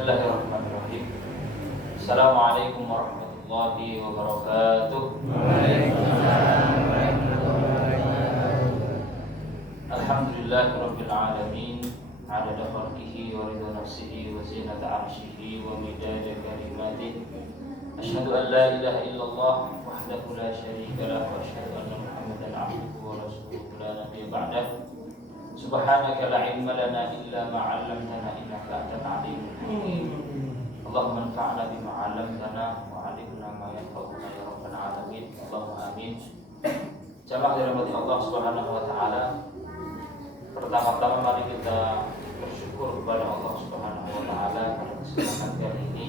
Bismillahirrahmanirrahim. Assalamualaikum warahmatullahi wabarakatuh. Alhamdulillahirabbil alamin. Adada khalqihi wa ridha nafsihi wa zinata arshihi wa midada kalimatihi. Asyhadu an la ilaha illallah wahdahu la syarika lahu wa asyhadu anna Muhammadan abduhu wa rasuluhu la nabiyya ba'dahu. Subhanaka la ilma lana illa ma 'allamtana innaka antal alimul hakim. Allahumma anfa'na bima 'allamtana wa 'allimna ma yanfa'una ya rabbal alamin. Allahumma amin. Jamaah dirahmati Allah Subhanahu wa taala. Pertama-tama mari kita bersyukur kepada Allah Subhanahu wa taala pada kesempatan kali ini.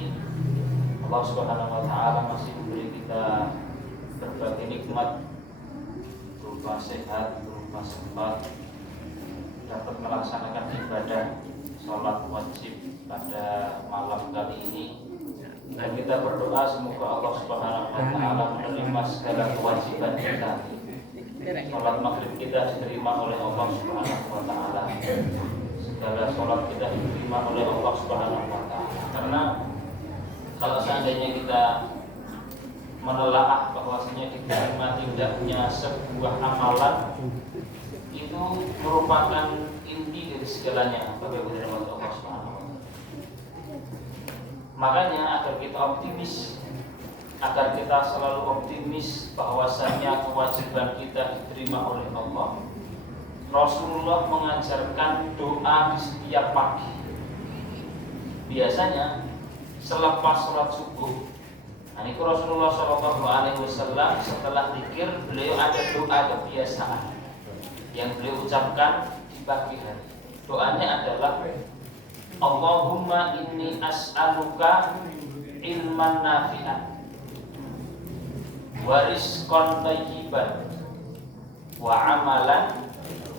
Allah Subhanahu wa taala masih memberi kita berbagai nikmat berupa sehat, berupa sempat dapat melaksanakan ibadah sholat wajib pada malam kali ini, dan kita berdoa semoga Allah Subhanahu wa taala menerima segala kewajiban kita. Sholat maghrib kita diterima oleh Allah Subhanahu wa taala, segala sholat kita diterima oleh Allah Subhanahu wa taala. Karena kalau seandainya kita menelaah bahwasanya diterima tidaknya sebuah amalan, itu merupakan inti dari segalanya bagi Allah Subhanahu wa taala. Makanya agar kita optimis, agar kita selalu optimis bahwasanya kewajiban kita diterima oleh Allah, Rasulullah mengajarkan doa di setiap pagi. Biasanya selepas sholat subuh, ini Rasulullah SAW setelah zikir beliau ada doa kebiasaan yang beliau ucapkan di pagi hari. Doanya adalah Allahumma inni as'aluka ilman nafi'an wa rizqan thayyiban wa amalan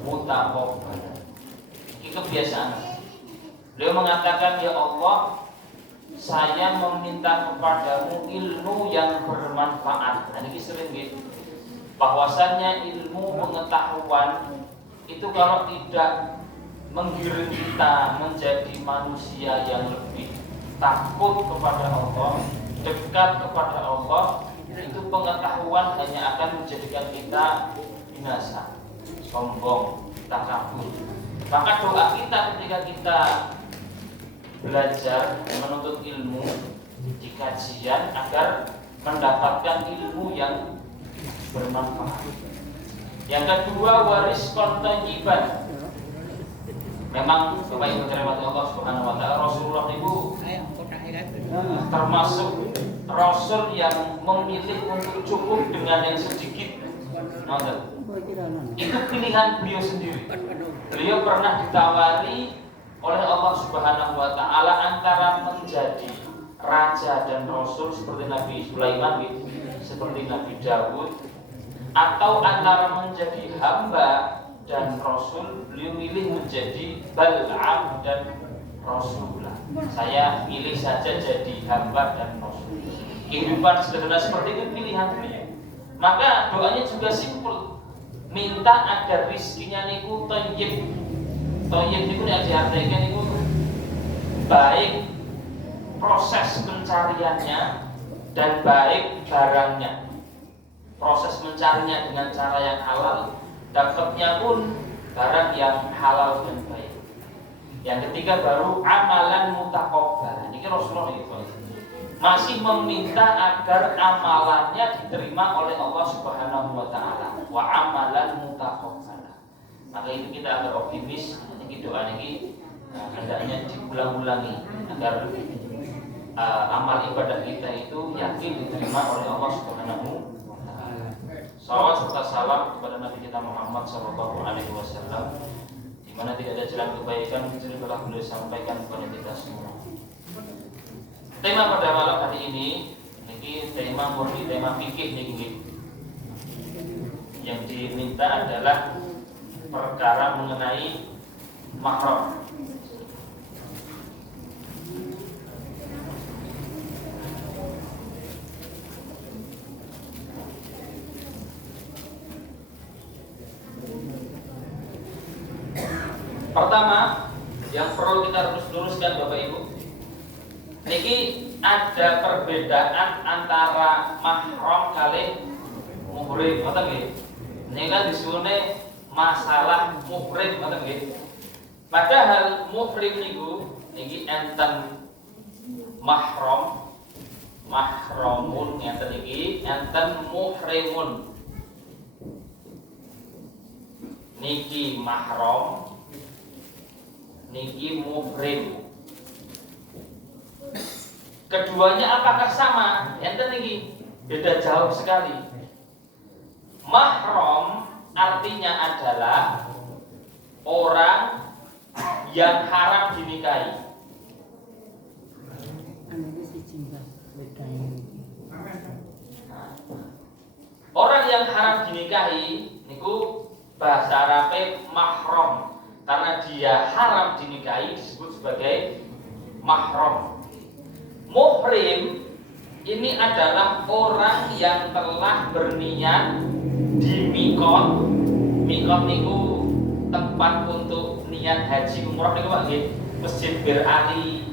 mutaqabbalan. Ini kebiasaan. Beliau mengatakan, ya Allah, saya meminta kepadamu ilmu yang bermanfaat. Nah, ini sering gitu. Bahwasannya ilmu pengetahuan itu kalau tidak menggiring kita menjadi manusia yang lebih takut kepada Allah, dekat kepada Allah, itu pengetahuan hanya akan menjadikan kita binasa, sombong, takabur. Maka doa kita ketika kita belajar menuntut ilmu di kajian agar mendapatkan ilmu yang bermanfaat. Yang kedua, waris kontajiban. Memang Bapak Ibu dirahmati Allah Subhanahu wa taala, Rasulullah itu termasuk Rasul yang memilih untuk cukup dengan yang sedikit. Itu pilihan beliau sendiri. Beliau pernah ditawari oleh Allah Subhanahu wa taala antara menjadi raja dan rasul seperti Nabi Sulaiman, seperti Nabi Dawud, atau antara menjadi hamba dan rasul. Beliau milih menjadi Bal'am dan Rasulullah. Saya pilih saja jadi hamba dan rasul. Kehidupan sederhana seperti itu pilihan beliau. Maka doanya juga simpel, minta agar rizkinya niku thayyib. Thayyib niku nek diartikan niku baik proses pencariannya dan baik barangnya. Proses mencarinya dengan cara yang halal, dapatnya pun barang yang halal dan baik. Yang ketiga baru amalan mutaqabbal. Ini Rasulullah itu masih meminta agar amalannya diterima oleh Allah Subhanahu wa taala. Wa amalan mutaqabbal. Maka itu kita agar optimis, ini doa ini hendaknya diulang-ulangi agar amal ibadah kita itu yakin diterima oleh Allah Subhanahu wa taala. Salawat serta salam kepada Nabi kita Muhammad sallallahu alaihi wasallam, di mana tidak ada jalan kebaikan kecuali telah beliau sampaikan kepada kita semua. Tema pada malam hari ini tema murni, tema fikih niki. Yang diminta adalah perkara mengenai mahram. Pertama, yang perlu kita harus luruskan Bapak Ibu, niki ada perbedaan antara mahram kali muhrim, ngoten nggih. Niki kan disune masalah muhrim, ngoten nggih. Padahal muhrim niku niki enten mahramun ngeten iki, enten muhrimun. Niki mahram, niki muhrim. Keduanya apakah sama? Enten niki beda jauh sekali. Mahram artinya adalah orang yang haram dinikahi. Orang yang haram dinikahi niku bahasa Arabnya mahram, karena dia haram dinikahi disebut sebagai mahram. Muhrim ini adalah orang yang telah berniat di mikot. Mikot niku tempat untuk niat haji umrah niku Pak nggih, Masjid Bir Ali.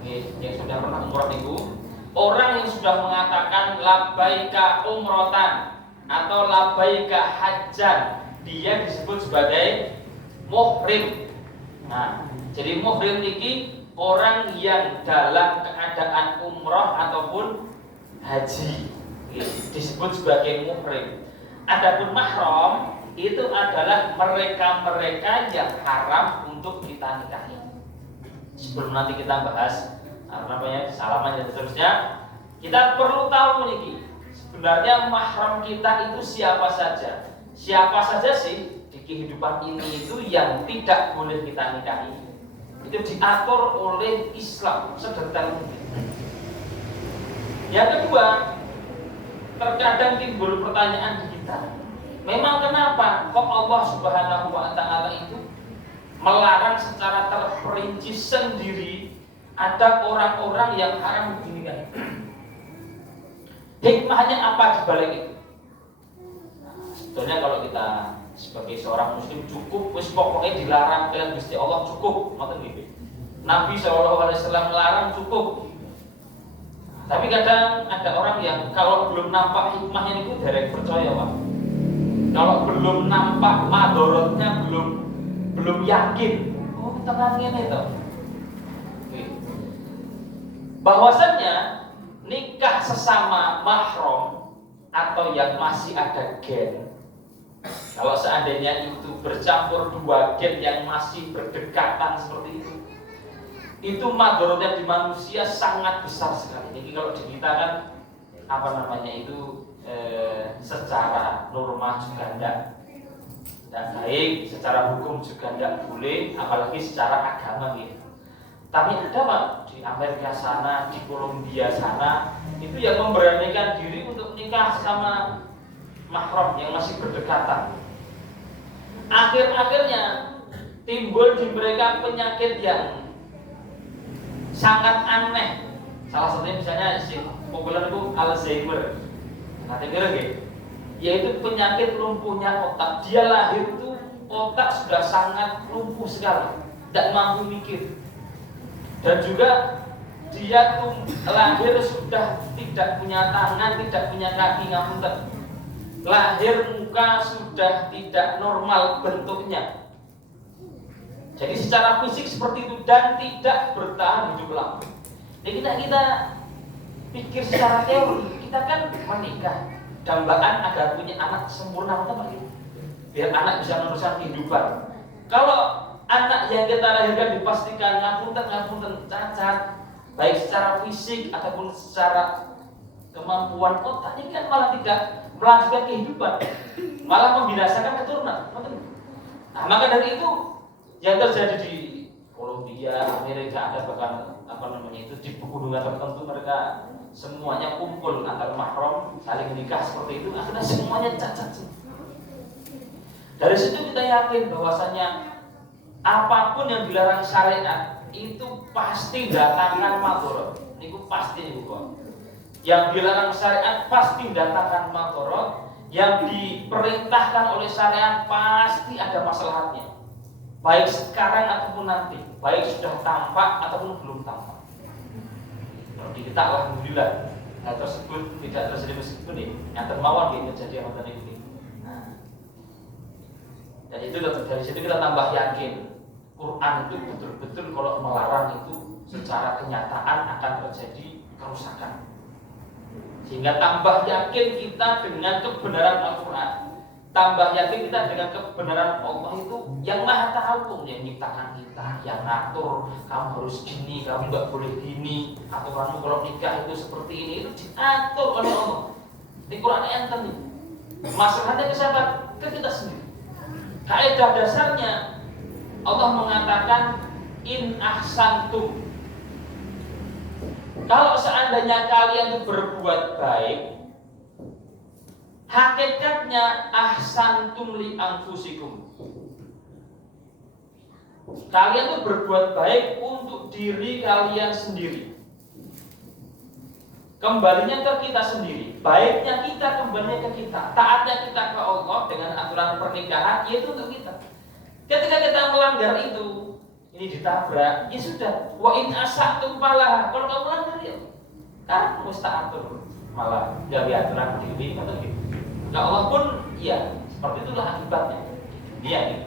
Nggih, yang sudah pernah umrah niku, orang yang sudah mengatakan labbaika umrotan atau labbaika hajjan, dia disebut sebagai muhrim. Nah, jadi muhrim niki orang yang dalam keadaan umroh ataupun haji, disebut sebagai muhrim. Adapun mahram itu adalah mereka-mereka yang haram untuk kita nikahi. Sebelum nanti kita bahas salaman dan seterusnya, kita perlu tahu niki sebenarnya mahram kita itu siapa saja. Siapa saja sih di kehidupan ini itu yang tidak boleh kita nikahi. Itu diatur oleh Islam sedetail mungkin. Yang kedua, terkadang timbul pertanyaan di kita, memang kenapa kok Allah Subhanahu wa Ta'ala itu melarang secara terperinci sendiri ada orang-orang yang haram dinikahi? Hikmahnya apa di balik itu? Sebetulnya kalau kita sebagai seorang muslim cukup wis pokoknya dilarang kalian Gusti Allah cukup, ngoten gitu. Nabi SAW melarang cukup. Tapi kadang ada orang yang kalau belum nampak hikmahnya itu derek percaya, Pak. Kalau belum nampak madorotnya, belum yakin. Oh, tenang ini toh. Bahwasannya nikah sesama mahram atau yang masih ada gen, kalau seandainya itu bercampur dua gen yang masih berdekatan seperti itu madorotnya di manusia sangat besar sekali. Jadi kalau di kita kan secara norma juga tidak baik, secara hukum juga tidak boleh, apalagi secara agama gitu. Tapi ada Pak di Amerika sana, di Kolombia sana, itu yang memberanikan diri untuk nikah sama mahram yang masih berdekatan. Akhir-akhirnya timbul di mereka penyakit yang sangat aneh. Salah satunya misalnya populer itu Alzheimer. Nanti kira yaitu penyakit lumpuhnya otak. Dia lahir itu otak sudah sangat lumpuh sekali, tidak mampu mikir. Dan juga dia tuh lahir sudah tidak punya tangan, tidak punya kaki, ngapunten. Lahir muka sudah tidak normal bentuknya. Jadi secara fisik seperti itu dan tidak bertahan hidup lama. Jadi kita pikir secara teori, kita kan menikah, dambaan agar punya anak sempurna, apa gitu? Biar anak bisa meneruskan kehidupan. Kalau anak yang kita lahirkan dipastikan ngapunten cacat, baik secara fisik ataupun secara kemampuan otak, ini kan malah tidak melanjutkan kehidupan, malah membinasakan keturunan. Nah, maka dari itu yang terjadi di Kolombia, Amerika, ada bahkan itu di pegunungan tertentu mereka semuanya kumpul antar mahram saling menikah seperti itu, akhirnya semuanya cacat. Dari situ kita yakin bahwasanya apapun yang dilarang syariat itu pasti datangkan madorot. Niku pasti niku. Yang dilarang syariat pasti datangkan madorot. Yang diperintahkan oleh syariat pasti ada maslahatnya. Baik sekarang ataupun nanti, baik sudah tampak ataupun belum tampak. bagi kita alhamdulillah hal tersebut tidak terjadi meskipun yang termawon gitu terjadi yang ini. Nah, dan itu dari situ kita tambah yakin Quran itu betul-betul kalau melarang itu secara kenyataan akan terjadi kerusakan. Sehingga tambah yakin kita dengan kebenaran Al-Quran, tambah yakin kita dengan kebenaran Allah itu yang maha tahu, yang nyiptakan kita, yang ngatur kamu harus gini, kamu nggak boleh gini, aturanmu kalau nikah itu seperti ini, itu diatur oleh Allah. Di Quran enten nih. Masalahnya ke siapa? Ke kita sendiri. Kaidah dasarnya Allah mengatakan in ahsantum. Kalau seandainya kalian itu berbuat baik, hakikatnya ahsantum li anfusikum. Kalian itu berbuat baik untuk diri kalian sendiri. Kembalinya ke kita sendiri. Baiknya kita kembalinya ke kita. Taatnya kita ke Allah dengan aturan pernikahan, yaitu untuk kita. Ketika kita melanggar itu, ini ditabrak, ya sudah. Wa in asatum falah. Kalau kamu melanggar ya, karena musta'atur malah dari aturan diri atau gitu. Nah Allah pun, ya seperti itulah akibatnya. Dia gitu.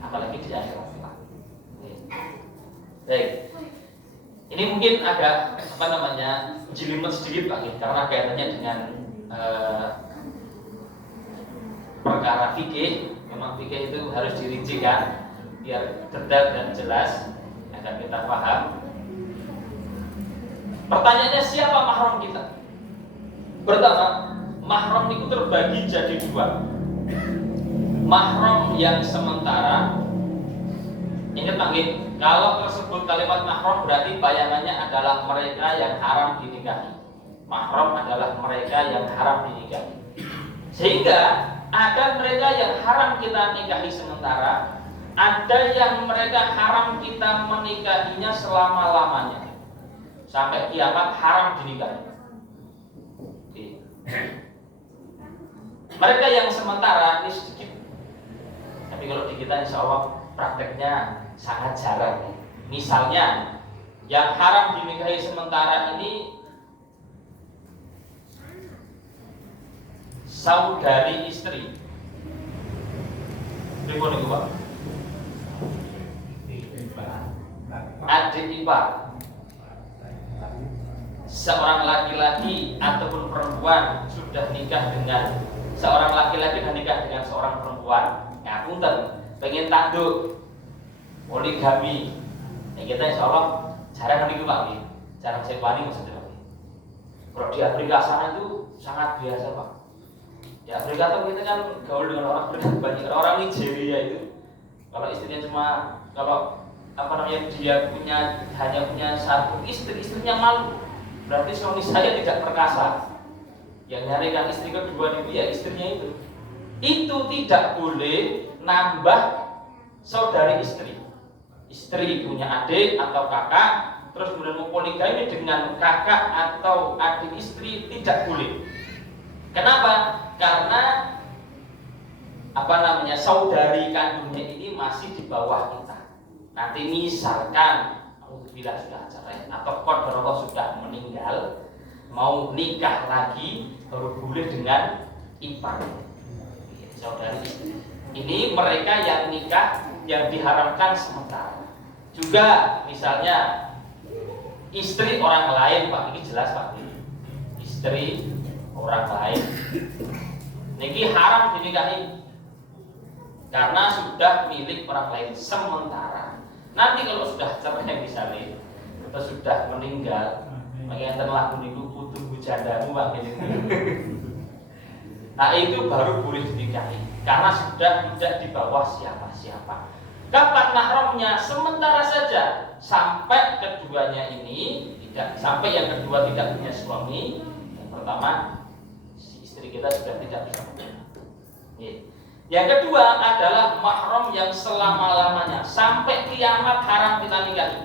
Apalagi di akhirat. Baik. Ini mungkin agak jelimet sedikit Pak, karena kaitannya dengan perkara fikih. Memang fikih itu harus dirincikan biar detail dan jelas agar kita paham. Pertanyaannya, siapa mahram kita? Pertama, mahram itu terbagi jadi dua. Mahram yang sementara. Ingat Pak, kalau tersebut kalimat mahram berarti bayangannya adalah mereka yang haram dinikahi. Mahram adalah mereka yang haram dinikahi. Sehingga ada mereka yang haram kita nikahi sementara, ada yang mereka haram kita menikahinya selama-lamanya sampai kiamat, haram dinikahi. Mereka yang sementara ini sedikit, tapi kalau di kita insya Allah prakteknya sangat jarang. Misalnya yang haram dinikahi sementara ini saudari istri. Pripun niku, Pak? Adik ipar. Seorang laki-laki ataupun perempuan sudah nikah dengan seorang laki-laki dan nikah dengan seorang perempuan, ya punten, pengen tanduk poligami. Ya kita insya Allah jarang niku Pak, jarang sewani maksudnya. Kalau di Afrika sana itu sangat biasa Pak. Di Afrika tuh kita kan gaul dengan orang Afrika banyak, orang Nigeria itu kalau istrinya cuma dia hanya punya satu istri, istrinya malu, berarti suami saya tidak perkasa. Yang nyarikan istri kedua itu ya istrinya itu tidak boleh nambah saudari istri. Istri punya adik atau kakak, terus kemudian mau poligami dengan kakak atau adik istri, tidak boleh. Kenapa? Karena saudari kandungnya ini masih di bawah kita. Nanti misalkan bila sudah cerai atau qadar Allah sudah meninggal, mau nikah lagi baru boleh dengan ipar, saudari istri. Ini mereka yang nikah yang diharamkan sementara. Juga misalnya istri orang lain Pak, ini jelas Pak. Istri orang lain niki haram dinikahi karena sudah milik orang lain sementara. Nanti kalau sudah cerai misalnya atau sudah meninggal, makanya lagu niku putu bujandamu Pak gitu. Nah itu baru boleh dinikahi karena sudah tidak di bawah siapa-siapa. Kapan mahramnya? Sementara saja sampai keduanya ini tidak, sampai yang kedua tidak punya suami. Yang pertama si istri kita sudah tidak bersama. Yang kedua adalah mahram yang selama-lamanya sampai kiamat haram kita nikahi.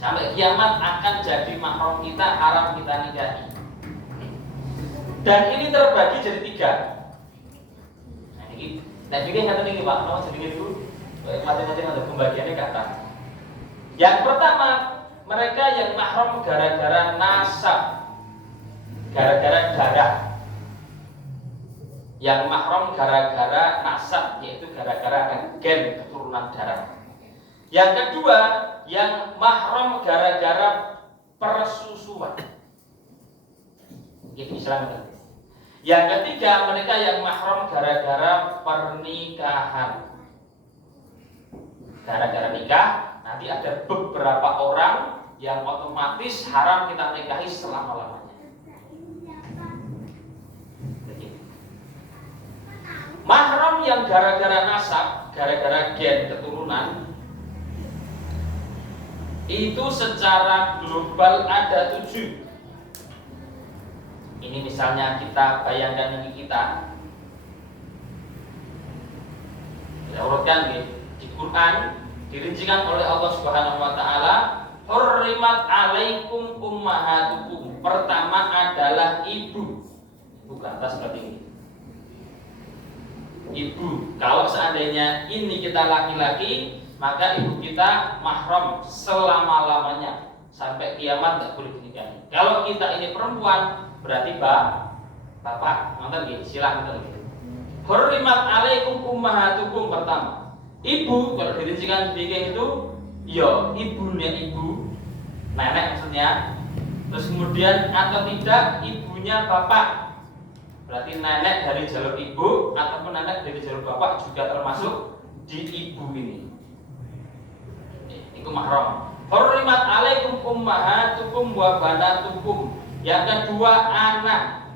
Sampai kiamat akan jadi mahram kita, haram kita nikahi. Dan ini terbagi jadi tiga. Nah ini kata ini Pak, mau sedikit dulu. Mati-mati ada pembagiannya kata. Yang pertama mereka yang mahram gara-gara nasab, gara-gara darah. Yang mahram gara-gara nasab, yaitu gara-gara gen keturunan darah. Yang kedua, yang mahram gara-gara persusuan. Ini Islam. Yang ketiga, mereka yang mahram gara-gara pernikahan. Gara-gara nikah, nanti ada beberapa orang yang otomatis haram kita nikahi selama-lamanya. Mahram yang gara-gara nasab, gara-gara gen keturunan, itu secara global ada 7. Ini misalnya kita bayangkan ini kita urutkan di Quran dirincikan oleh Allah Subhanahu wa taala, hurrimat alaikum ummahatukum. Pertama adalah ibu. Bukan atas seperti ini. Ibu. Kalau seandainya ini kita laki-laki, maka ibu kita mahram selama-lamanya sampai kiamat tidak boleh dinikahi. Kalau kita ini perempuan, berarti bapak, nonton gitu, silakan gitu. Hurrimat alaikum ummahatukum pertama. Ibu kalau dirincikan dikit itu, yo ibunya ibu, nenek maksudnya. Terus kemudian atau tidak ibunya bapak. Berarti nenek dari jalur ibu ataupun nenek dari jalur bapak juga termasuk di ibu ini. Itu mahram. Hurrimat alaikum ummahatukum wa banatukum. Yang kedua anak.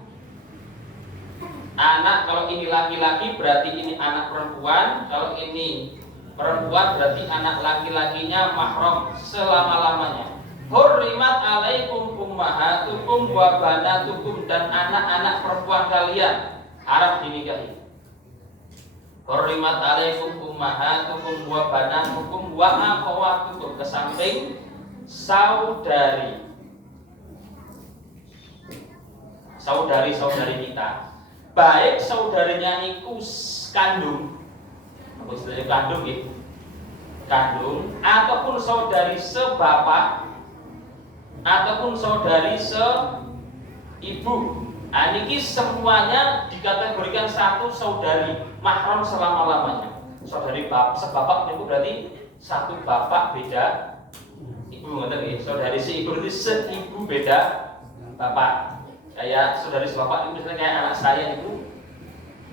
Anak kalau ini laki-laki berarti ini anak perempuan. Kalau ini perempuan berarti anak laki-lakinya mahram selama-lamanya. Hurrimat alaikum ummahatukum wa banatukum, dan anak-anak perempuan kalian haram dinikahi. Hurrimat alaikum ummahatukum wa banatukum wa akhawatukum, ke samping saudari kita, baik saudarinya niku kandung, apa istilahnya kandung gitu, kandung, ataupun saudari sebapak, ataupun saudari seibu. Nah, ini semuanya dikategorikan satu saudari mahram selama-lamanya. Saudari sebapak itu berarti satu bapak beda ibu, ngerti? Saudari seibu itu seibu beda bapak. Kayak saudari sebapak itu misalnya kayak anak saya itu,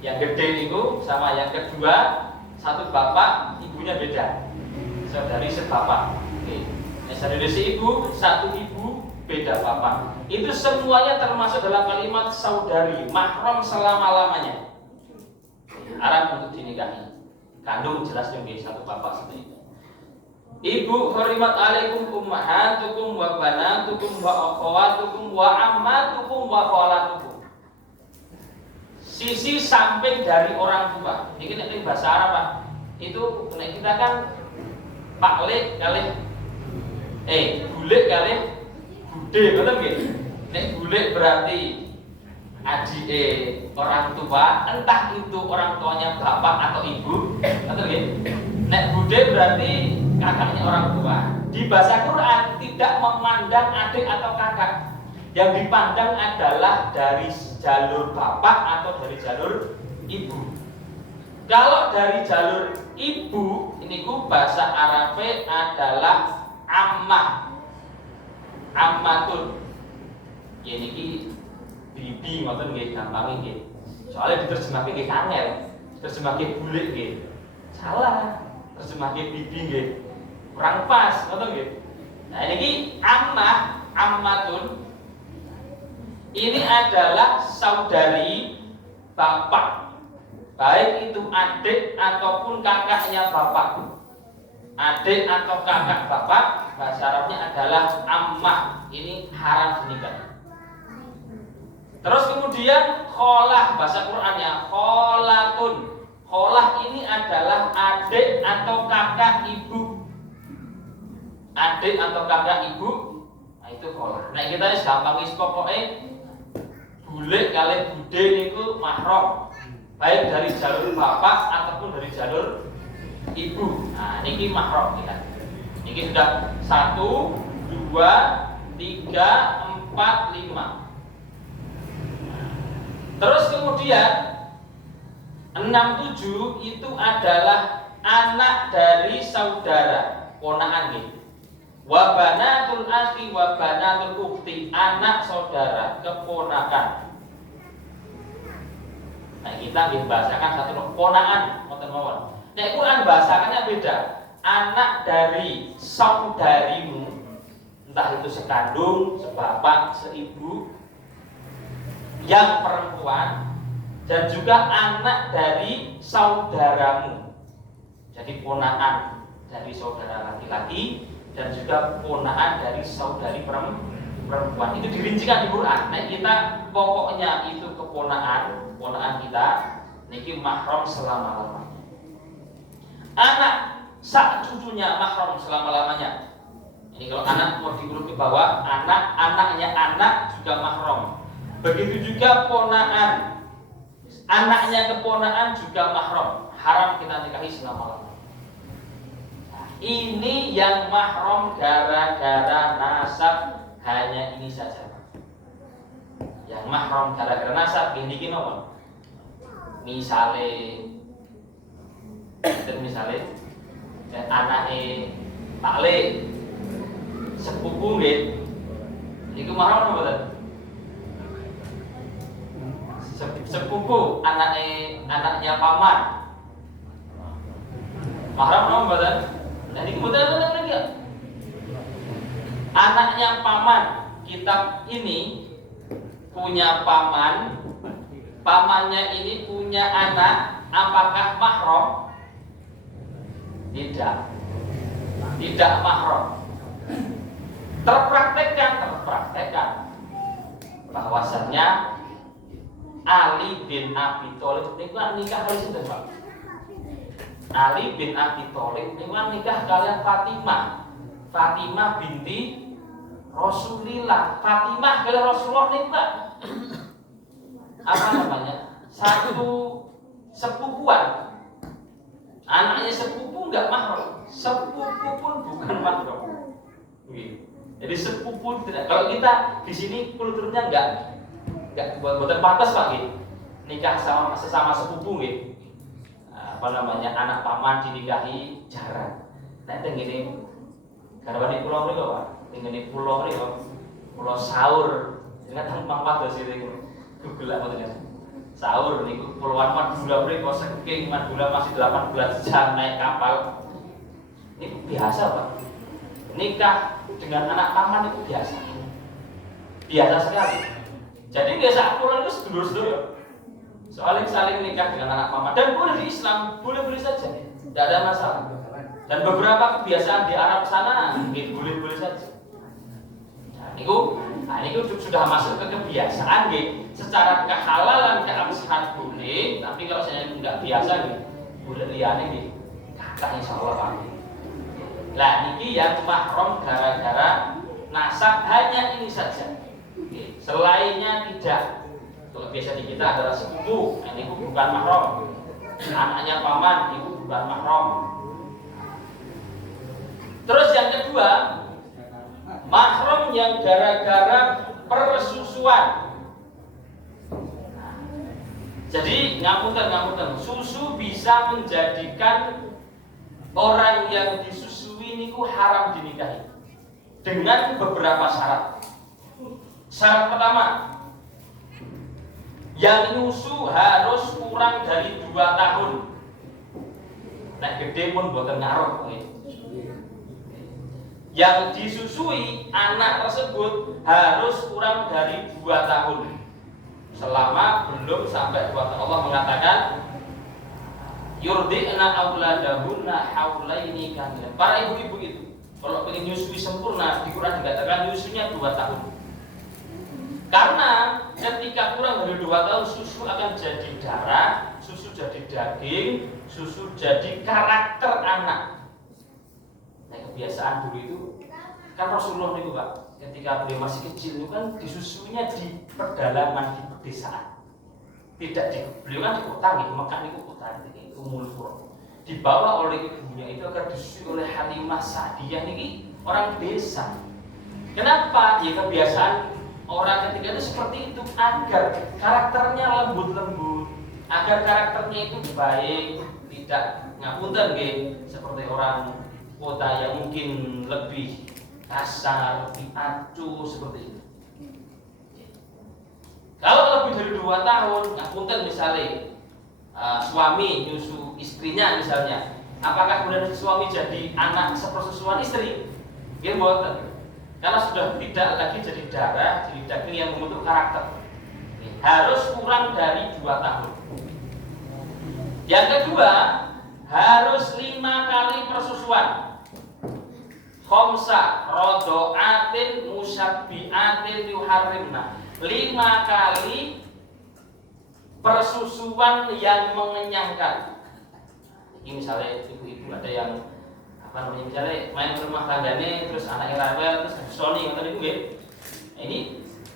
yang gede itu sama yang kedua satu bapak, ibunya beda. Saudari sebapak. Oke. Saudari seibu, satu ibu beda bapak. Itu semuanya termasuk dalam kalimat saudari, mahram selama-lamanya. Haram untuk dinikahi. Kandung jelas juga satu bapak seperti itu. Ibu, hurrimat alaikum ummahatukum wa banatukum wa akhawatukum wa ammatukum wa khalatukum. Sisi samping dari orang tua. Ini bahasa Arab, Pak. Itu kita kan paklik kali bulik kali bude, betul nggih? Nek bulik berarti adike orang tua, entah itu orang tuanya bapak atau ibu, betul nggih? Nek bude berarti kakaknya orang tua. Di bahasa Quran tidak memandang adik atau kakak. Yang dipandang adalah dari jalur bapak atau dari jalur ibu. Kalau dari jalur ibu, ini bahasa Arabnya adalah ammah, ammatun. Ya niki bibi ngoten nggih, gampang nggih. Soalnya diterjemahke nggih kangen, terjemahke bulik nggih. Salah. Terjemahke bibi nggih. Kurang pas, ngoten nggih. Nah, ini ammah, ammatun. Ini adalah saudari bapak. Baik itu adik ataupun kakaknya bapak. Adik atau kakak bapak, bahasa Arabnya adalah ammah. Ini haram dinikahi. Terus kemudian kholah, bahasa Qur'annya kholatun. Kholah ini adalah adik atau kakak ibu. Adik atau kakak ibu, nah itu kholah. Nah kita ini gampang pokoknya bulik kali bude niku mahram. Baik dari jalur bapak ataupun dari jalur ibu. Nah, ini mahram kita. Ini sudah 1, 2, 2, 3, 4, 5. Terus kemudian 6, 7 itu adalah anak dari saudara, ponakan gitu. Wa banatul akhi wa banatul ukhti, anak saudara, keponakan. Nah, kita membahasakan satu ponakan, ngoten mawon. Nek Quran bahasakannya beda. Anak dari saudarimu, entah itu sekandung, sebapak, seibu, yang perempuan, dan juga anak dari saudaramu. Jadi ponakan dari saudara laki-laki dan juga ponakan dari saudari perempuan. Itu dirincikan di Quran. Nah, kita pokoknya itu ponakan kita niki mahram selama-lamanya. Anak sak cucunya mahram selama-lamanya. Ini kalau anak mau diurut di bawah, anaknya anak juga mahram. Begitu juga ponakan, anaknya keponakan juga mahram, haram kita nikahi selama-lamanya. Nah, ini yang mahram gara-gara nasab, hanya ini saja. Yang mahram gara-gara nasab ini gimana? Misalnya anaknya Pak Le sepupu nggih, iku mahram apa? Sepupu anaknya paman mahram apa mboten? Nah niku mboten lagi. Anaknya paman, kita ini punya paman, pamannya ini punya anak, apakah mahram? Tidak mahram. Terpraktekkan bahwasannya Ali bin Abi Thalib niku nikah kali sinten, Pak? Ali bin Abi Thalib niku nikah kalian Fatimah binti Rasulillah. Fatimah kalian Rasulullah niku, Pak. Apa namanya? Satu sepupuan. Anaknya sepupu enggak mahram. Sepupu pun bukan mahram. Begitu. Jadi sepupu tidak. Kalau kita di sini kulturnya enggak buatan pantas Pak gitu. Nikah sama sesama sepupu gitu. Apa namanya, anak paman dinikahi jarang. Nah itu gini, garwane pulau mriko Pak. Ngene pulau mriko, pulau sahur. Jangan mang padha sithik. Google apa dengan sahur niku puluhan Madura mriko saking Madura masih 18 jam naik kapal. Ini biasa Pak. Nikah dengan anak paman itu biasa sekali. Jadi biasa pulang itu sedulur-sedulur. Soalnya saling nikah dengan anak paman dan boleh di Islam, boleh saja, tidak ada masalah. Dan beberapa kebiasaan di Arab sana, boleh saja. Nah, ini sudah masuk ke kebiasaan, secara kehalalan, keabsahan boleh, tapi kalau saya tidak biasa, boleh liane, kata insya Allah Pak. Nah, ini yang mahram gara-gara nasab, hanya ini saja. Selainnya tidak. Kalau biasa di kita adalah sepupu, ini bukan mahram. Anaknya paman itu bukan mahram. Terus yang kedua, mahram yang gara-gara persusuan. Jadi ngapunten, susu bisa menjadikan orang yang disusui niku haram dinikahi dengan beberapa syarat. Syarat pertama, yang nyusu harus kurang dari 2 tahun. Nek gede pun boten ngaruh. Yang disusui anak tersebut harus kurang dari 2 tahun. Selama belum sampai 2 tahun. Allah mengatakan yurdi'na auladahunna haulaini kamilain. Para ibu-ibu itu kalau ingin nyusui sempurna, di Quran dikatakan nyusunya 2 tahun. Karena ketika kurang dari 2 tahun, susu akan jadi darah, susu jadi daging, susu jadi karakter anak. Nah, kebiasaan dulu itu kan Rasulullah itu Pak, ketika beliau masih kecil itu kan disusunya di pedalaman, di pedesaan. Tidak beliau kan di kota nih, Mekah itu kota ini Ummul Qura. Dibawa oleh ibunya itu agar disusui oleh Halimah Sa'diyah ini orang desa. Kenapa? Ya kebiasaan orang ketika itu seperti itu agar karakternya lembut-lembut, agar karakternya itu baik, tidak ngapunten nggih, seperti orang kota yang mungkin lebih kasar, lebih acuh seperti itu. Kalau lebih dari 2 tahun, ngapunten misalnya suami nyusu istrinya misalnya, apakah kemudian suami jadi anak sepersusuan istri? Nggih mboten. Karena sudah tidak lagi jadi darah, jadi daging yang membentuk karakter. Harus kurang dari 2 tahun. Yang kedua, harus 5 kali persusuan. Khomsa rodo'atin musabbi'atin yuharrimna. 5 kali persusuan yang mengenyangkan. Ini misalnya ibu-ibu ada yang misalnya main ke rumah tangganya terus anaknya rewel terus Sony ngoten niku nggih. Ini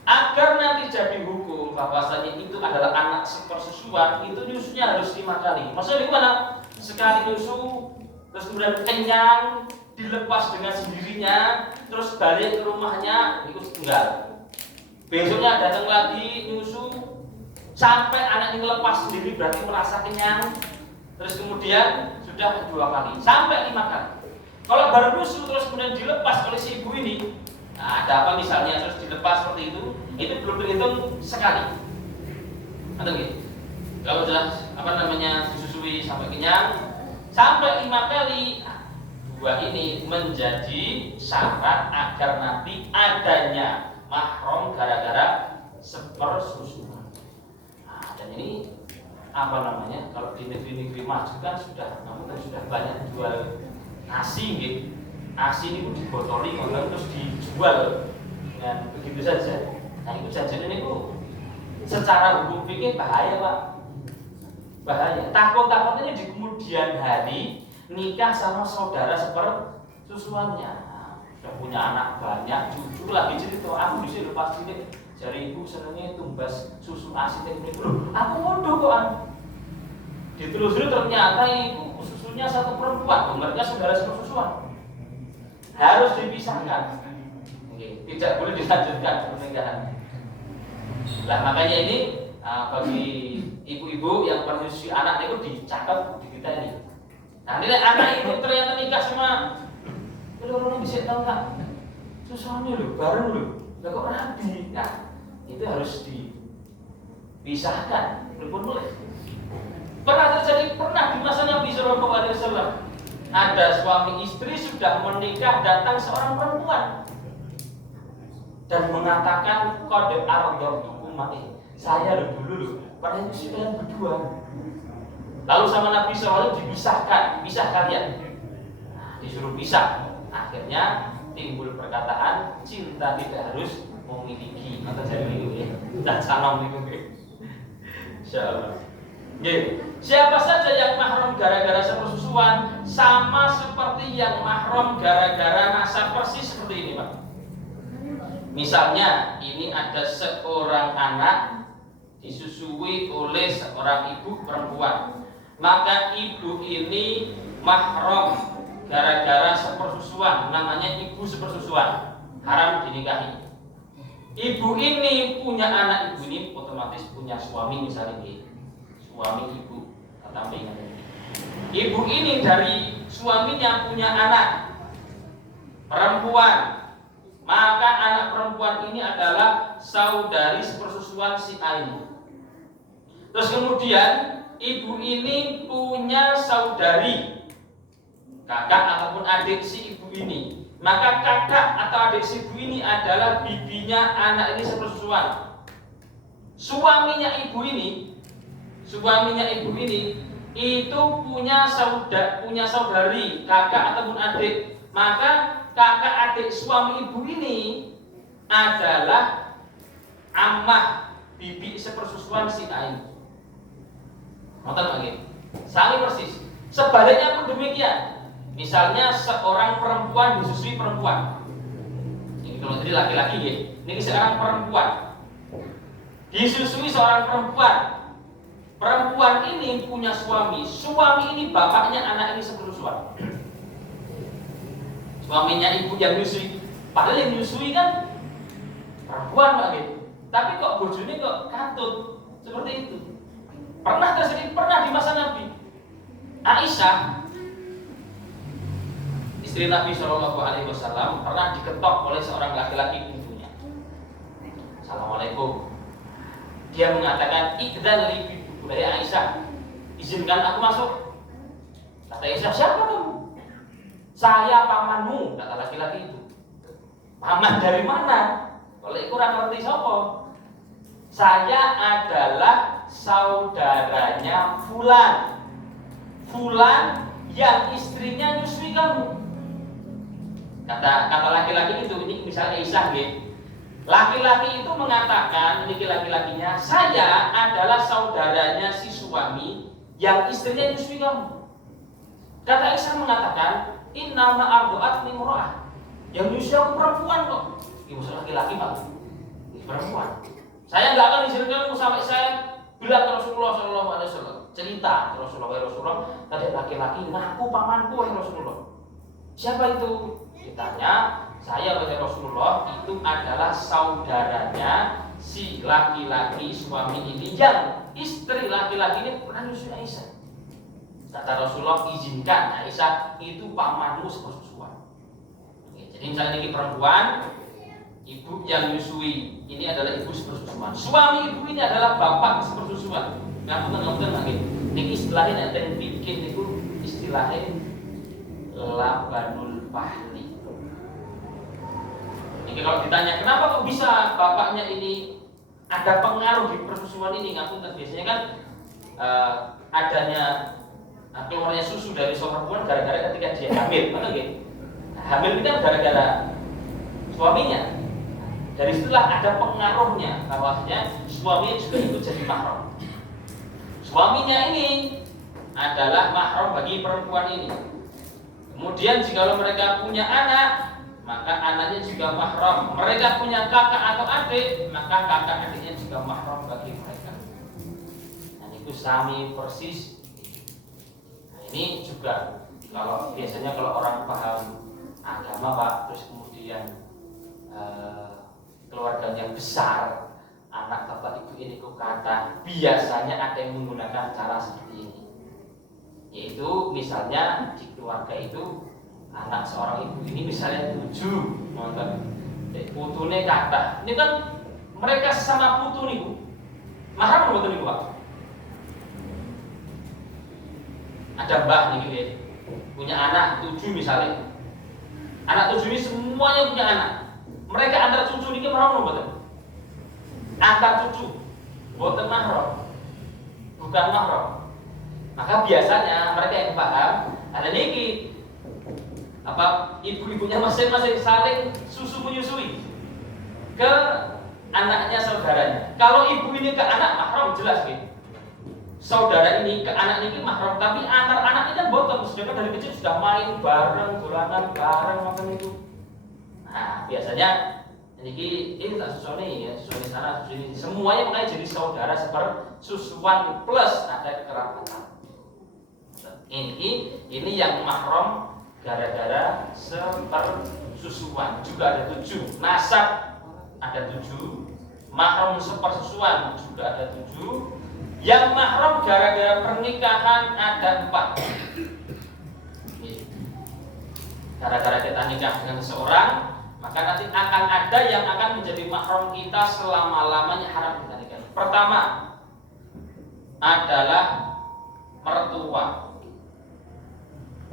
agar nanti jadi hukum bahwasanya itu adalah anak sepersusuan, itu nyusunya harus 5 kali. Maksudnya gimana? Sekali nyusu terus kemudian kenyang, dilepas dengan sendirinya, terus balik ke rumahnya itu setunggal. Besoknya datang lagi nyusu sampai anak ini lepas sendiri berarti merasa kenyang. Terus kemudian sudah 2 kali sampai 5 kali. Kalau baru nyusu terus kemudian dilepas oleh si ibu ini, nah, ada apa misalnya terus dilepas seperti itu belum terhitung sekali. Atau gitu. Kalau sudah disusui sampai kenyang sampai 5 kali, 2 ini menjadi syarat agar nanti adanya mahram gara-gara sepersusuan. Nah, dan ini kalau di negeri-negeri maju kan sudah banyak jual ASI gitu. ASI ini pun dibotoli terus dijual dengan begitu saja. Nah itu jajan ini secara hukum fikih bahaya Pak, bahaya. Takut-takutnya di kemudian hari nikah sama saudara sepersusuannya. Nah, sudah punya anak banyak, cucu lagi cerita aku di sini lepas cilik, jari ibu senengnya tumbas susu ASI ini dulu. Aku bodoh kok. Ditelusuri ternyata ibu susunya satu perempuan, mereka saudara sepersusuan. Harus dipisahkan. Tidak boleh dilanjutkan pernikahan. Nah makanya ini bagi ibu-ibu yang menyusui anak itu dicatat di kita ini. Nah ini anak itu ternyata nikah sama orang bisa tahu nggak? Susunya loh, bareng loh, nggak kok rabi. Nah itu harus dipisahkan. Belum boleh. Pernah di masa Nabi Shallallahu Alaihi Wasallam ada suami istri sudah menikah, datang seorang perempuan dan mengatakan kode ardor umat saya dulu padahal itu kalian berdua. Lalu sama Nabi SAW pisah kalian. Nah, disuruh pisah. Akhirnya timbul perkataan cinta tidak harus memiliki. Kata saya itu ya, dan salam itu. Insyaallah. Siapa saja yang mahram gara-gara sepersusuan sama seperti yang mahram gara-gara nasab persis seperti ini Pak. Misalnya ini ada seorang anak disusui oleh seorang ibu perempuan, maka ibu ini mahram gara-gara sepersusuan, namanya ibu sepersusuan, haram dinikahi. Ibu ini punya anak, ibu ini otomatis punya suami misalnya ini. Suami ibu katampingan. Ibu ini dari suaminya punya anak perempuan, maka anak perempuan ini adalah saudari sepersusuan si A ini. Terus kemudian ibu ini punya saudari kakak ataupun adik si ibu ini, maka kakak atau adik si ibu ini adalah bibinya anak ini sepersusuan. Suaminya ibu ini itu punya saudari kakak ataupun adik, maka kakak adik suami ibu ini adalah ammah bibi sepersusuan si A ini. Ngoten lagi. Sami persis. Sebaliknya pun demikian. Misalnya seorang perempuan disusui perempuan. Ini kalau tadi laki-laki ya. Ini seorang perempuan disusui seorang perempuan. Perempuan ini punya suami. Suami ini bapaknya anak ini sepersusuan. Suaminya ibu yang nyusui. Padahal yang menyusui kan perempuan Pak gitu. Tapi kok bojone kok katut seperti itu. Pernah terjadi, pernah di masa Nabi. Aisyah, istri Nabi Shallallahu Alaihi Wasallam, pernah diketok oleh seorang laki-laki pintunya. Assalamualaikum. Dia mengatakan, "Idzan li bi Aisyah, izinkan aku masuk." Kata Aisyah, "Siapa kamu?" "Saya pamanmu," kata laki-laki itu. "Paman dari mana?" Kalau kurang ngerti siapa? "Saya adalah saudaranya Fulan. Fulan yang istrinya nyusui kamu." Kata laki-laki itu, ini misalnya Aisyah gitu. Laki-laki itu mengatakan, ini laki-lakinya, "Saya adalah saudaranya si suami yang istrinya nyusui kamu." Kata Aisyah mengatakan, "Inna ma'ardu'at nimro'ah." Yang nyusui aku perempuan kok. Ibu laki-laki Pak, ini perempuan. Saya nggak akan izinkan kamu sampai saya bilang ke Rasulullah Shallallahu Alaihi Wasallam. Cerita ke Rasulullah, tadi laki-laki ngaku pamanku wahai Rasulullah. Siapa itu? Ditanya, "Saya wahai Rasulullah itu adalah saudaranya si laki-laki suami ini yang istri laki-laki ini pernah nyusui Aisyah." Kata Rasulullah, "Izinkan Aisyah itu pamanmu sepersusuan." Jadi misalnya ini perempuan, ibu yang menyusui ini adalah ibu sepersusuan. Suami ibu ini adalah bapak sepersusuan. Ngapunten lagi. Niki istilahnya yang bikin itu istilahnya labanul fahli. Ini kalau ditanya kenapa kok bisa bapaknya ini ada pengaruh di persusuan ini, ngapunten biasanya kan adanya keluarnya susu dari seorang perempuan gara-gara ketika dia hamil, betul gitu? Hamil itu kan gara-gara suaminya. Dari situlah ada pengaruhnya bahwasanya suaminya juga ikut jadi mahram. Suaminya ini adalah mahram bagi perempuan ini. Kemudian jika mereka punya anak, maka anaknya juga mahram. Mereka punya kakak atau adik, maka kakak adiknya juga mahram bagi mereka. Dan itu sami persis. Nah, ini juga kalau biasanya kalau orang paham agama Pak, terus kemudian keluarganya besar, anak bapak ibu ini kata, biasanya ada yang menggunakan cara seperti ini. Yaitu misalnya di keluarga itu anak seorang ibu ini misalnya 7, putune kata. Ini kan mereka sesama putu nih Bu. Mahram betul nih Pak. Ada mbah nih gitu ya, punya anak 7 misalnya. Anak 7 ini semuanya punya anak. Mereka antar cucu ini mahram betul. Antar cucu, boten mahram, bukan mahram. Maka biasanya mereka yang paham ada niki apa ibu-ibunya masing-masing saling susu menyusui ke anaknya saudaranya. Kalau ibu ini ke anak mahram jelas gitu. Saudara ini ke anak ini mahram, tapi antar anak ini kan boten. Sedangkan dari kecil sudah main bareng, dolanan bareng macam itu. Nah biasanya ini tak susuni ya, susuni sana, susuni ini. Semuanya mulai jadi saudara sepersusuan plus ada kekerabatan. Ini yang mahram gara-gara sepersusuan. Juga ada 7. Nasab ada 7. Mahram sepersusuan juga ada 7. Yang mahram gara-gara pernikahan ada 4. Gara-gara kita nikah dengan seseorang, maka nanti akan ada yang akan menjadi mahram kita selama-lamanya haram kita nikah. Pertama adalah mertua.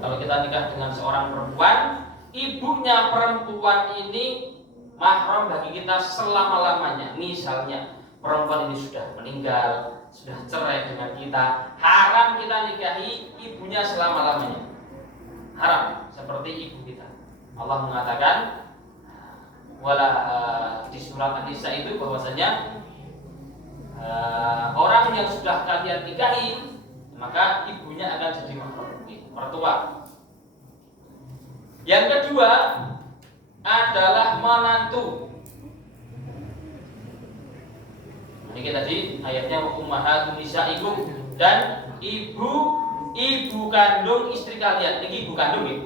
Kalau kita nikah dengan seorang perempuan, ibunya perempuan ini mahram bagi kita selama-lamanya. Misalnya perempuan ini sudah meninggal, sudah cerai dengan kita, haram kita nikahi ibunya selama-lamanya. Haram seperti ibu kita. Allah mengatakan di surat An-Nisa itu bahwasanya orang yang sudah kalian nikahi maka ibunya akan jadi mahram mertua. Yang kedua adalah menantu. Ini tadi ayatnya ummahatun nisaikum, dan ibu kandung istri kalian. Ini ibu kandung ya.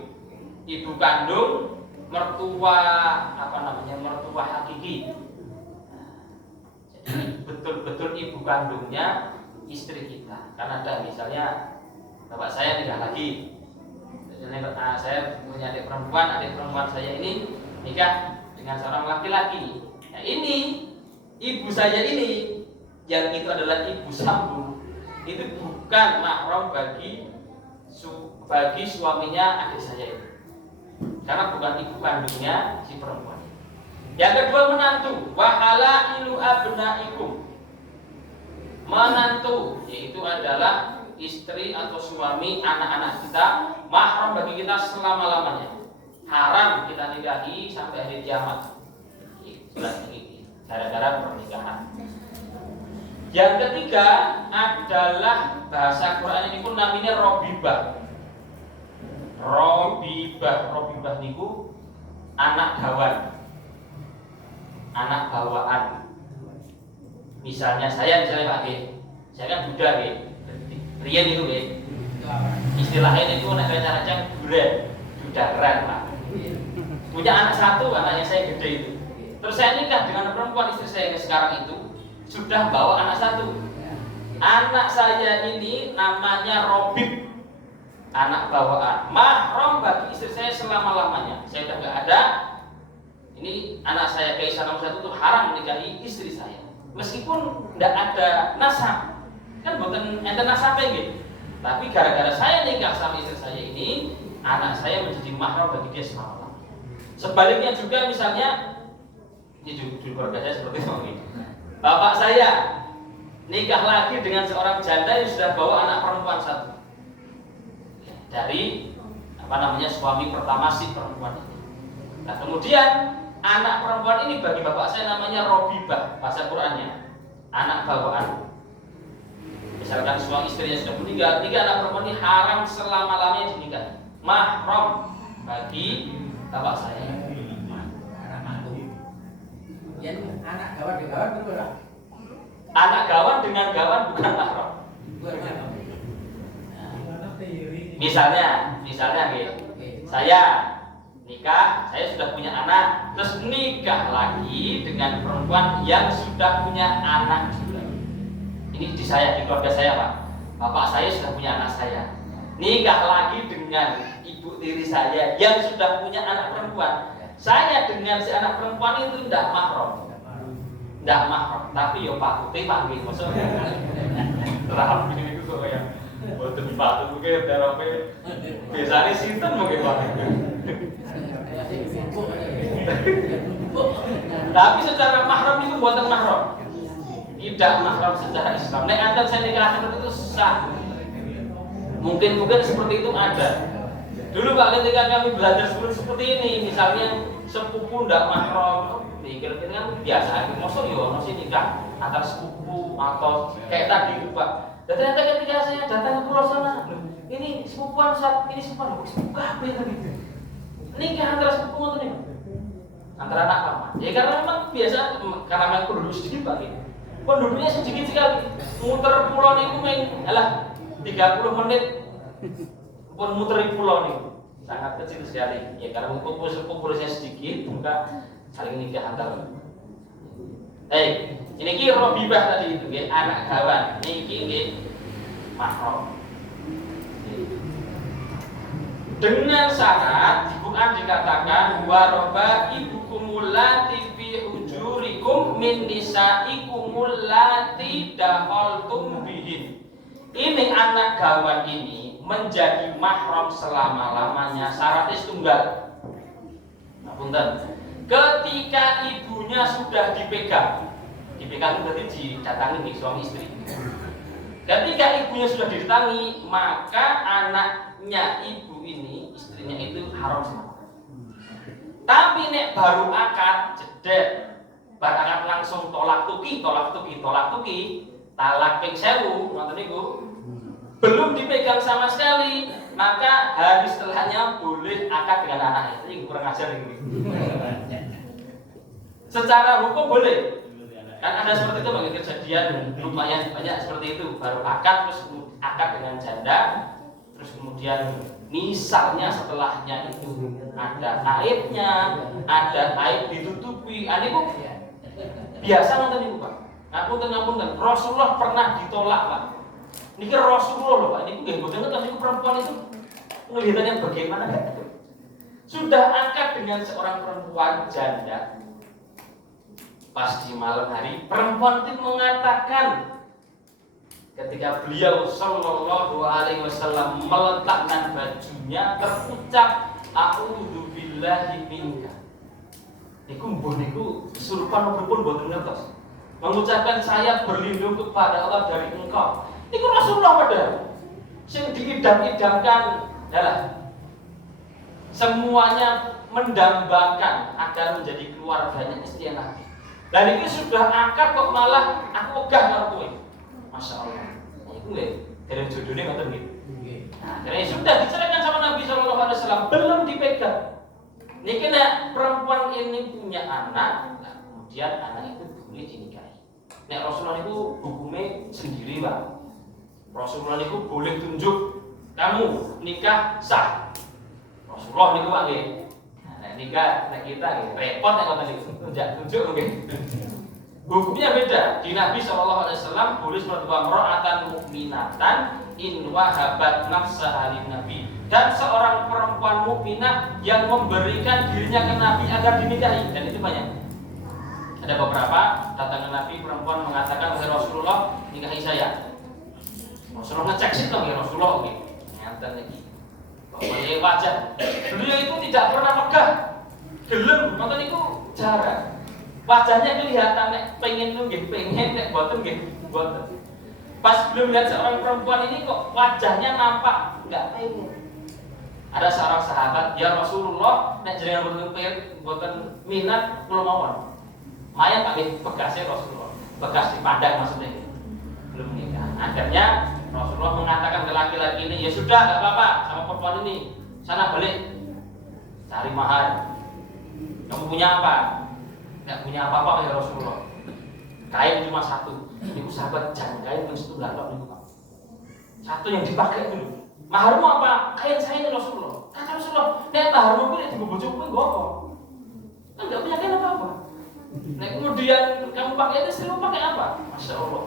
Ibu kandung mertua mertua hakiki. Jadi betul-betul ibu kandungnya istri kita. Karena ada misalnya bapak saya nikah lagi, saya punya adik perempuan saya ini nikah dengan seorang laki-laki. Nah ini ibu saya ini yang itu adalah ibu sambung, itu bukan mahram bagi suaminya adik saya itu, karena bukan ibu kandungnya si perempuan. Yang kedua menantu, wahalailu abnaikum. Menantu yaitu adalah istri atau suami anak-anak kita, mahram bagi kita selama-lamanya. Haram kita nikahi sampai hari kiamat. Gara-gara pernikahan. Yang ketiga adalah bahasa Quran ini pun namanya robibah. Robibah niku anak gawan, anak bawaan. Misalnya Pak saya kan Buddha Rian itu istilahnya itu anak rancang dudaran Pak. Punya anak satu, anaknya saya gede itu. Terus saya nikah dengan perempuan istri saya yang sekarang itu sudah bawa anak satu. Anak saya ini namanya Robib, anak bawaan, mahram bagi istri saya selama-lamanya. Saya udah nggak ada. Ini anak saya Kaisar nomor satu itu haram menikahi istri saya, meskipun tidak ada nasab. Kan bukan ada nasabnya gitu. Tapi gara-gara saya nikah sama istri saya ini, anak saya menjadi mahram bagi dia selama-lamanya. Sebaliknya juga misalnya ini di keluarga saya seperti itu. Bapak saya nikah lagi dengan seorang janda yang sudah bawa anak perempuan satu dari suami pertama si perempuan ini. Nah kemudian anak perempuan ini bagi bapak saya namanya robibah, bahasa Qurannya anak bawaan. Misalkan suami istrinya sudah meninggal, tiga anak perempuan ini haram selama-lamanya dinikahi, mahram bagi bapak saya. Anak gawan dengan gawan betul lah. Anak gawan dengan gawan bukan mahram. Misalnya saya nikah, saya sudah punya anak, terus nikah lagi dengan perempuan yang sudah punya anak juga. Ini di keluarga saya Pak. Bapak saya sudah punya anak saya. Nikah lagi dengan ibu tiri saya yang sudah punya anak perempuan. Saya dengan si anak perempuan itu tidak mahram. Tidak mahram, tapi yo Pak Putih Pak nggih maksudnya. Terang ini kok kayak boten Pak mungkin darope biasane sinten mungkin Pak. Tapi secara mahram itu boten mahram. Tidak mahram secara Islam. Nek ada saya nikah seperti itu sah. Mungkin seperti itu ada. Dulu Pak ketika kami belajar seperti ini, misalnya sepupu ndak mahram, kira-kira kan biasa. Maksud yo masih nikah antar sepupu atau kayak tadi Pak. Dan ternyata ketika saya datang ke pulau sana, ini sepupuan ini sepupuan apa tadi? Nikah antara sepupu itu nih, antara anak paman. Ya karena memang biasa, karena memang penduduk sedikit Pak. Penduduknya sedikit sekali. Muter pulau ini main, 30 menit pun muter pulau ini. Sangat kecil sekali. Ya karena populasinya sedikit, maka saling nikah antar. Ini robibah tadi itu, anak gawan. Ini mahram. Dengan syarat di Quran dikatakan waroba ibukumul lati fi hujurikum min nisaikumul lati dakhaltum bihin. Ini anak gawan ini menjadi mahram selama-lamanya. Syaratnya tunggal. Punten. Ketika ibunya sudah dipegang itu berarti didatangi nih suami istri. Ketika ibunya sudah didatangi, maka anaknya ibu ini, istrinya itu haram semua. Tapi nek baru akad jedek, baru akad langsung tolak tuki, talak ping 1000, ngoten niku. Belum dipegang sama sekali, maka hari setelahnya boleh akad dengan anaknya. Ini kurang ajar ini. Secara hukum boleh. Kan ada seperti itu bagi kejadian lumayan banyak seperti itu. Baru akad terus akad dengan janda, terus kemudian misalnya setelahnya itu ada aibnya, ada aib ditutupi, itu biasa nonton itu Pak. Ngapunten, Rasulullah pernah ditolak Pak. Ini kan Rasulullah loh Pak, ini nggak bodoh nonton itu perempuan itu melihatnya bagaimana kan? Sudah akad dengan seorang perempuan janda. Pas di malam hari, perempuan itu mengatakan ketika beliau Sallallahu Alaihi Wasallam meletakkan bajunya, terucap A'udzu billahi minka. Niku mbon niku surupan pripun boten ngertos. Mengucapkan saya berlindung kepada Allah dari engkau. Niku Rasulullah padahal sing diidam-idamkan adalah semuanya mendambakan agar menjadi keluarganya istri Nabi. Dan ini sudah akad kok malah aku ogah karo kowe. Masya Allah. Iku nggih, dari jodohnya ngoten nggih. Nah, jadi sudah diceraikan sama Nabi Shallallahu Alaihi Wasallam, belum dipegang. Niki nek perempuan ini punya anak, nah, kemudian anak itu boleh dinikahi. Nek Rasulullah itu hukumnya sendiri Pak. Rasulullah itu boleh tunjuk kamu nikah sah. Rasulullah niku Pak nggih. Nah, nikah nek kita nggih repot nek ngoten niku. Tunjuk nggih. Hukumnya beda. Di Nabi SAW boleh seperti imra'atan mukminatan in wahabat nafsaha lin nabi. Dan seorang perempuan mukminah yang memberikan dirinya ke Nabi agar dinikahi. Dan itu banyak. Ada beberapa datang ke Nabi perempuan mengatakan wahai Rasulullah nikahi saya. Rasulullah ngecek sih dong ya Rasulullah gitu. Nganten iki. Pokoknya wajah. Beliau itu tidak pernah megah. Gelem, nonton itu jarang. Wajahnya kelihatan nek pengen lu nggih pengen nek boten nggih boten. Pas belum lihat seorang perempuan ini kok wajahnya nampak enggak pengen. Ada seorang sahabat, ya Rasulullah nek jenengan boten minat kula mawon. Maya pakai bekasnya Rasulullah. Bekas dipandang maksudnya. Belum nikah. Akhirnya Rasulullah mengatakan ke laki-laki ini, ya sudah enggak apa-apa sama perempuan ini. Sana balik cari mahar. Kamu punya apa? Nggak punya apa-apa ya Rasulullah. Kain cuma satu. Ini sahabat jangan kain pun satu galak nih Pak. Satu yang dipakai dulu. Maharmu apa? Kain saya ini Rasulullah. Kata Rasulullah, nek maharmu ini dibojoku gue apa? Kan nggak punya kain apa-apa. Nek kemudian kamu pakai itu, istrimu pakai apa? Masya Allah.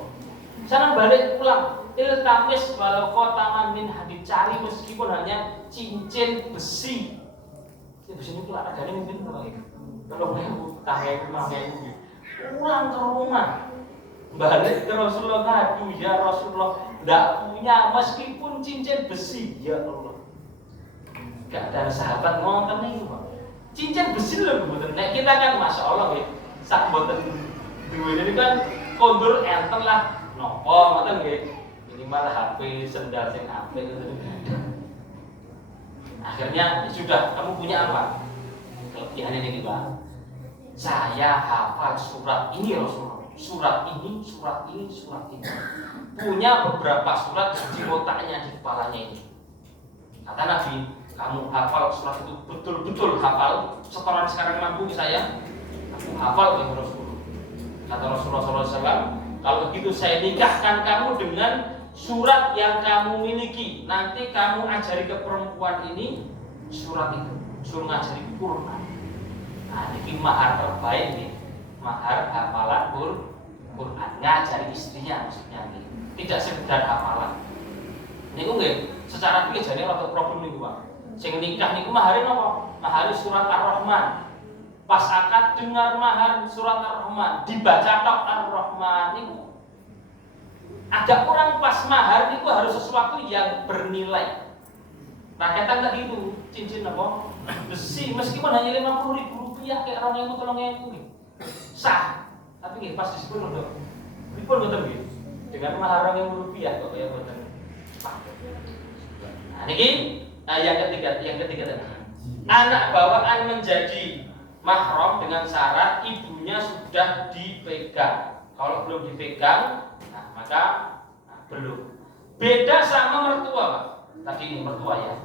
Sana balik pulang. Iltamis walau khotaman min hadid, cari meskipun hanya cincin besi. Cincin besi ini pula harganya mungkin berapa ya? Kalau mau tahu namanya pulang ke rumah balik ke Rasulullah, aduh ya Rasulullah tidak punya meskipun cincin besi, ya Allah. Gak ada sahabat ngomong nih Pak, cincin besi loh betul. Nek kita kan masya Allah ya sak boten dua ini kan kondur enten lah nopo ngoten nggih, minimal HP sendal sing apik. Akhirnya sudah, kamu punya apa? Kelebihan ini Pak, saya hafal surat ini Rasulullah, surat ini, surat ini, surat ini. Punya beberapa surat di otaknya, di kepalanya ini. Kata Nabi, kamu hafal surat itu betul-betul hafal. Setoran sekarang mampu saya, aku hafal ya Rasulullah. Kata Rasulullah SAW, kalau begitu saya nikahkan kamu dengan surat yang kamu miliki. Nanti kamu ajari ke perempuan ini surat itu, suruh ngajari Quran. Nah, ini mahar terbaik nih, mahar hafalan Quran, ngajari istrinya maksudnya nih, tidak sekedar hafalan. Ini gue nggak, secara pikir jadi waktu problem nih gue. Sing nikah nih gue maharin apa? Maharin surat Ar-Rahman. Pas akad dengar mahar surat Ar-Rahman, dibaca tok Ar-Rahman ini agak kurang pas. Mahar itu harus sesuatu yang bernilai. Nah kita nggak gitu, cincin apa? Besi, meskipun hanya 50.000 rupiah kayak orang yang tolong sah. Tapi nih pas disebut untuk ribut betul gitu. Dengan mahar orang yang rupiah kok ya betul. Nah ini yang ketiga tadi. Anak bawaan menjadi mahram dengan syarat ibunya sudah dipegang. Kalau belum dipegang, nah maka belum. Beda sama mertua Pak. Tadi ini mertua ya.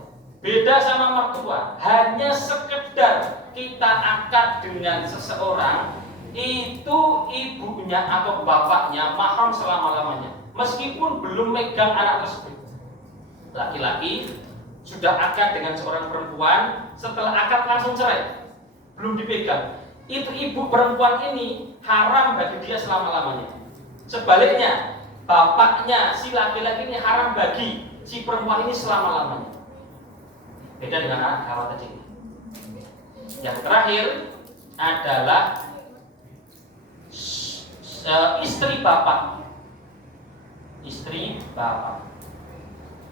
Beda sama mertua, hanya sekedar kita akad dengan seseorang, itu ibunya atau bapaknya mahram selama-lamanya, meskipun belum megang anak tersebut. laki-laki sudah akad dengan seorang perempuan, setelah akad langsung cerai, belum dipegang, itu ibu perempuan ini haram bagi dia selama-lamanya. Sebaliknya, bapaknya si laki-laki ini haram bagi si perempuan ini selama-lamanya. Beda dengan anak kawat tadi. Yang terakhir adalah istri bapak. Istri bapak.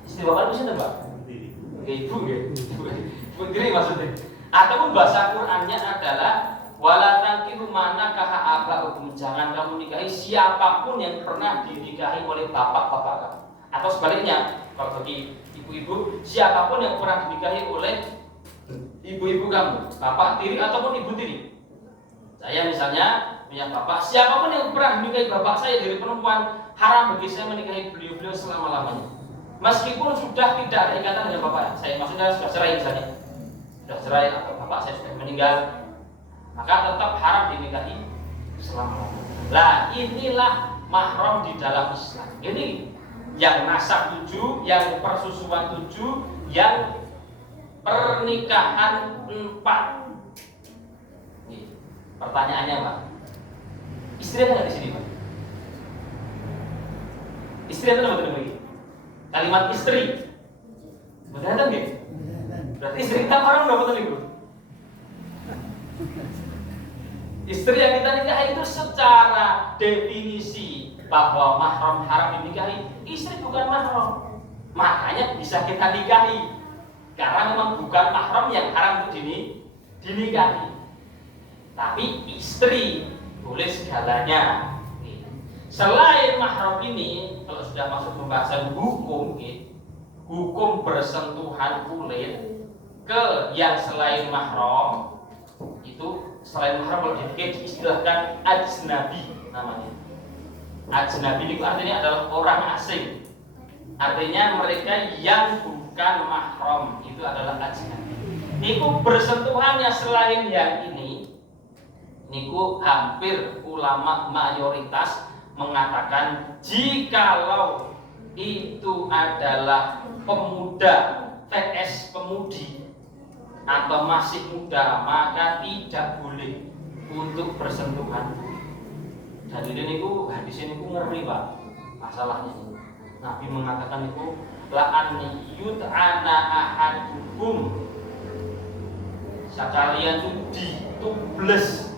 Istri bapak itu siapa, Mbak? Ibu ya. Ibu diri maksudnya. Ataupun bahasa Qur'annya adalah wala tankihu ma nakaha aba'ukum, jangan kamu nikahi siapapun yang pernah dinikahi oleh bapak-bapak kamu. Atau sebaliknya, kalau bagi ibu-ibu, siapapun yang pernah dinikahi oleh ibu-ibu kamu, bapak tiri ataupun ibu tiri. Saya misalnya punya bapak, siapapun yang pernah menikahi bapak saya dari perempuan, haram bagi saya menikahi beliau-beliau selama-lamanya. Meskipun sudah tidak ada ikatan dengan bapak saya, maksudnya sudah cerai misalnya, sudah cerai atau bapak saya sudah meninggal, maka tetap haram dinikahi selama-lamanya. Lah inilah mahram di dalam Islam. Ini yang nasab 7, yang persusuan 7, yang pernikahan 4. Nih, pertanyaannya Pak, istri ada nggak di sini Pak? Istri ada nggak betul-betul? Kalimat istri, benar kan gitu? Berarti istri kita orang nggak betul itu? Istri yang kita nikahi itu secara definisi bahwa mahram haram dinikahi, istri bukan mahram, makanya bisa kita nikahi karena memang bukan mahram yang haram untuk dinikahi. Tapi istri boleh segalanya. Selain mahram ini, kalau sudah masuk pembahasan hukum, hukum bersentuhan kulit ke yang selain mahram, itu selain mahram kalau diistilahkan ajnabi namanya. Ajnabi itu artinya adalah orang asing. Artinya mereka yang bukan mahram itu adalah ajnabi. Niku bersentuhannya selain yang ini, niku hampir ulama mayoritas mengatakan jikalau itu adalah pemuda vs pemudi atau masih muda, maka tidak boleh untuk bersentuhan. Dan ini niku hadis ini niku ngeri Pak masalahnya. Nabi mengatakan itu la an yut'ana ahadukum, sekalian itu ditubles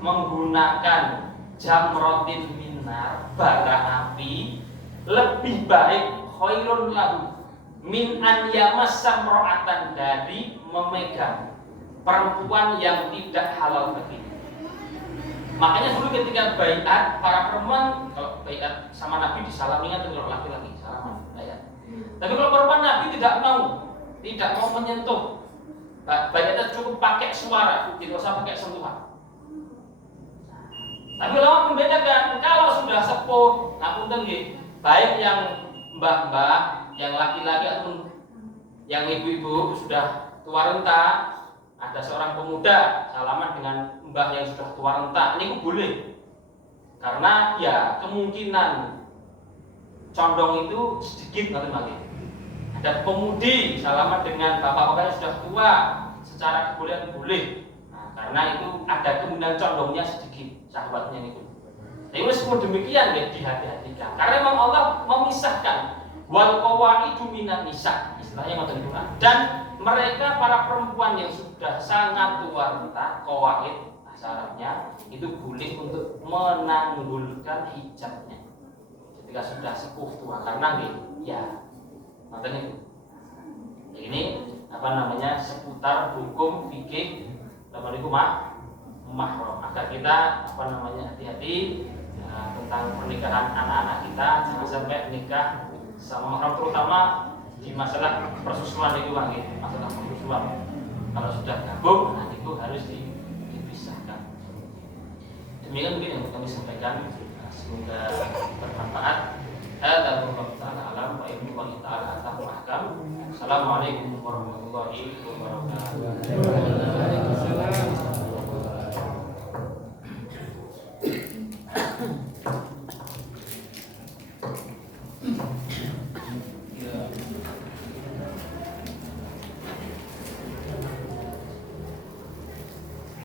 menggunakan jamrotin minar, bara api, lebih baik khairun lahu min an yamassa mra'atan, dari memegang perempuan yang tidak halal baginya. Makanya dulu ketika baiat para perempuan, kalau baiat sama Nabi disalami atau kalau laki-laki salaman baiat. Tapi kalau perempuan Nabi tidak mau menyentuh, baiatnya cukup pakai suara, tidak usah pakai sentuhan. Tapi ulama membedakan kalau sudah sepuh, ngapunten nggih, baik yang mbah-mbah, yang laki-laki ataupun yang ibu-ibu sudah tua renta, ada seorang pemuda salaman dengan mbah yang sudah tua renta, ini boleh. Karena ya kemungkinan condong itu sedikit nanti. Ada pemudi salaman dengan bapak-bapak yang sudah tua, secara kebolehan boleh. Nah, karena itu ada kemungkinan condongnya sedikit sahabatnya itu. Tapi meskipun demikian ya dihati-hatikan. Karena memang Allah memisahkan wal qawaidu minan nisa, istilahnya ngoten niku. Dan mereka para perempuan yang sudah sangat tua renta, qawaid syaratnya itu boleh untuk menanggulkan hijabnya ketika sudah sepuh tua, karena ya ngoten niku. Ini seputar hukum fikih mahram, agar kita hati-hati tentang pernikahan anak-anak kita, jangan sampai nikah sama mahram, terutama di masalah persusuan itu masalah persusuan. Kalau sudah gabung, nah itu harus dipisahkan. Demikian mungkin yang kami sampaikan, semoga bermanfaat. Alhamdulillah ta'ala alam wa ilmu wa ta'ala atam ahkam. Assalamualaikum warahmatullahi wabarakatuh.